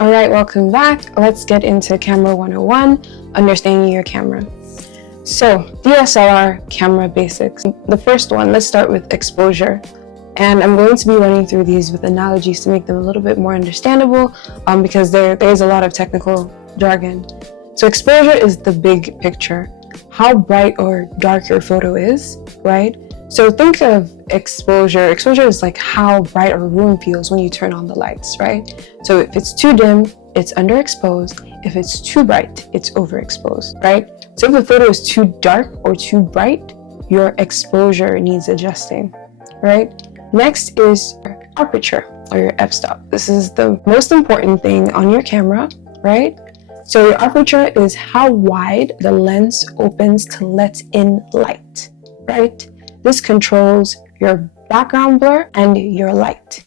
All right, welcome back. Let's get into Camera 101, understanding your camera. So, DSLR camera basics. The first one, let's start with exposure. And I'm going to be running through these with analogies to make them a little bit more understandable because there's a lot of technical jargon. So exposure is the big picture, how bright or dark your photo is, right? So think of exposure. Exposure is like how bright a room feels when you turn on the lights, right? So if it's too dim, it's underexposed. If it's too bright, it's overexposed, right? So if the photo is too dark or too bright, your exposure needs adjusting, right? Next is your aperture or your f-stop. This is the most important thing on your camera, right? So your aperture is how wide the lens opens to let in light, right? This controls your background blur and your light.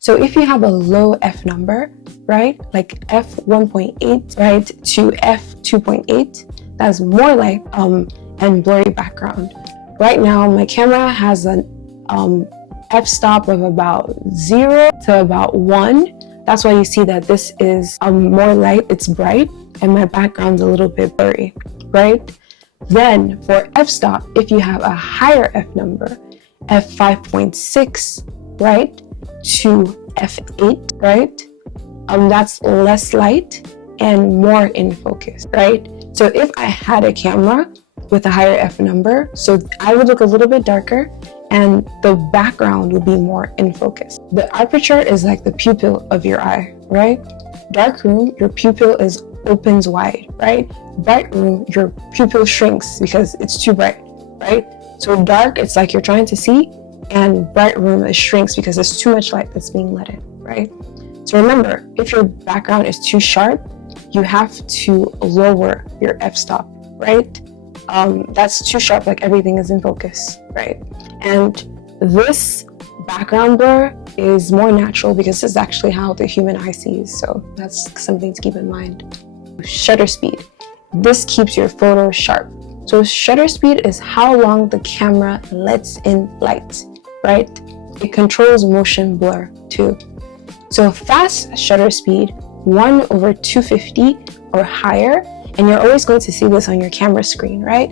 So if you have a low f number, right, like f1.8, right, to f2.8, that's more light and blurry background. Right now, my camera has an f-stop of about 0 to about 1. That's why you see that this is more light, it's bright, and my background's a little bit blurry, right? Then for f-stop, if you have a higher f number, f5.6, right, to f8, right, that's less light and more in focus, right? So if I had a camera with a higher f number, so I would look a little bit darker and the background would be more in focus. The aperture is like the pupil of your eye, right? Dark room, your pupil opens wide, right? Bright room, your pupil shrinks because it's too bright, right? So dark, it's like you're trying to see, and bright room, it shrinks because there's too much light that's being let in, right? So remember, if your background is too sharp, you have to lower your f-stop, right? That's too sharp, like everything is in focus, right? And this background blur is more natural because this is actually how the human eye sees, so that's something to keep in mind. Shutter speed. This keeps your photo sharp. So shutter speed is how long the camera lets in light, right? It controls motion blur too. So fast shutter speed, 1/250 or higher, and you're always going to see this on your camera screen, right?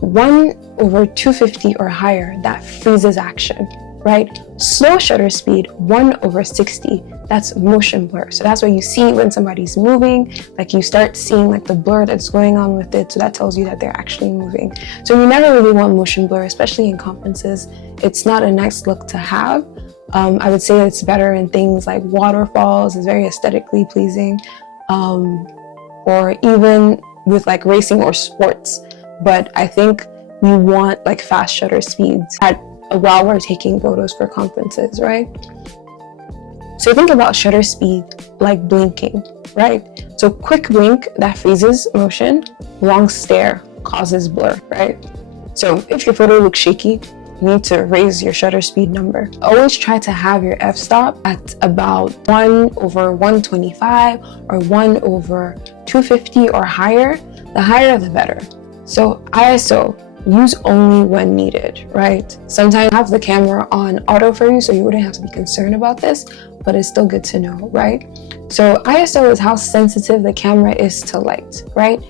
1/250 or higher, that freezes action, right? Slow shutter speed, 1/60, that's motion blur. So that's what you see when somebody's moving, like you start seeing like the blur that's going on with it. So that tells you that they're actually moving. So you never really want motion blur, especially in conferences. It's not a nice look to have. I would say it's better in things like waterfalls, it's very aesthetically pleasing, or even with like racing or sports. But I think you want like fast shutter speeds while we're taking photos for conferences, right? So think about shutter speed like blinking, right? So quick blink, that freezes motion, long stare causes blur, right? So if your photo looks shaky, you need to raise your shutter speed number. Always try to have your f-stop at about 1/125 or 1/250 or higher. The higher the better. So ISO, use only when needed, right? Sometimes I have the camera on auto for you, so you wouldn't have to be concerned about this, but it's still good to know, right? So ISO is how sensitive the camera is to light, right?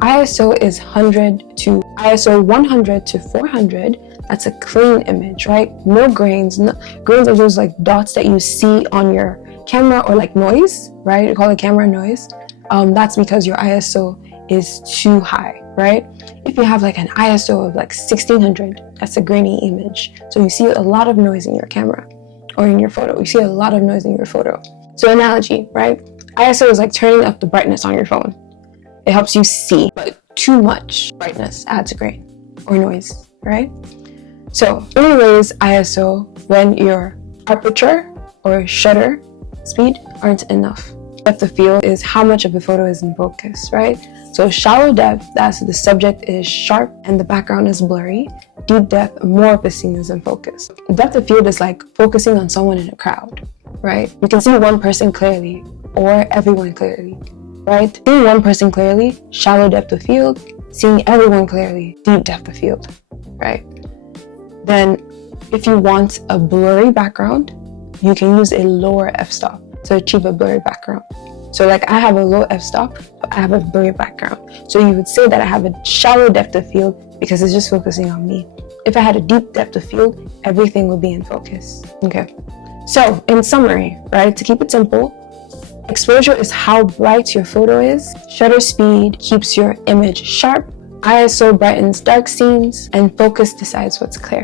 ISO is ISO 100 to 400. That's a clean image, right? No grains. Grains are those like dots that you see on your camera, or like noise, right? You call it camera noise. That's because your ISO is too high, right? If you have like an ISO of like 1600, that's a grainy image. So you see a lot of noise in your camera or in your photo. You see a lot of noise in your photo. So analogy, right? ISO is like turning up the brightness on your phone. It helps you see, but too much brightness adds grain or noise, right? So anyways, ISO when your aperture or shutter speed aren't enough. Depth of field is how much of the photo is in focus, right? So shallow depth, that's the subject is sharp and the background is blurry. Deep depth, more of the scene is in focus. Depth of field is like focusing on someone in a crowd, right? You can see one person clearly or everyone clearly, right? Seeing one person clearly, shallow depth of field. Seeing everyone clearly, deep depth of field, right? Then if you want a blurry background, you can use a lower f-stop. to achieve a blurry background. So like I have a low f-stop, but I have a blurry background. So you would say that I have a shallow depth of field because it's just focusing on me. If I had a deep depth of field, everything would be in focus. Okay. So in summary, right, to keep it simple, exposure is how bright your photo is. Shutter speed keeps your image sharp. ISO brightens dark scenes, and focus decides what's clear.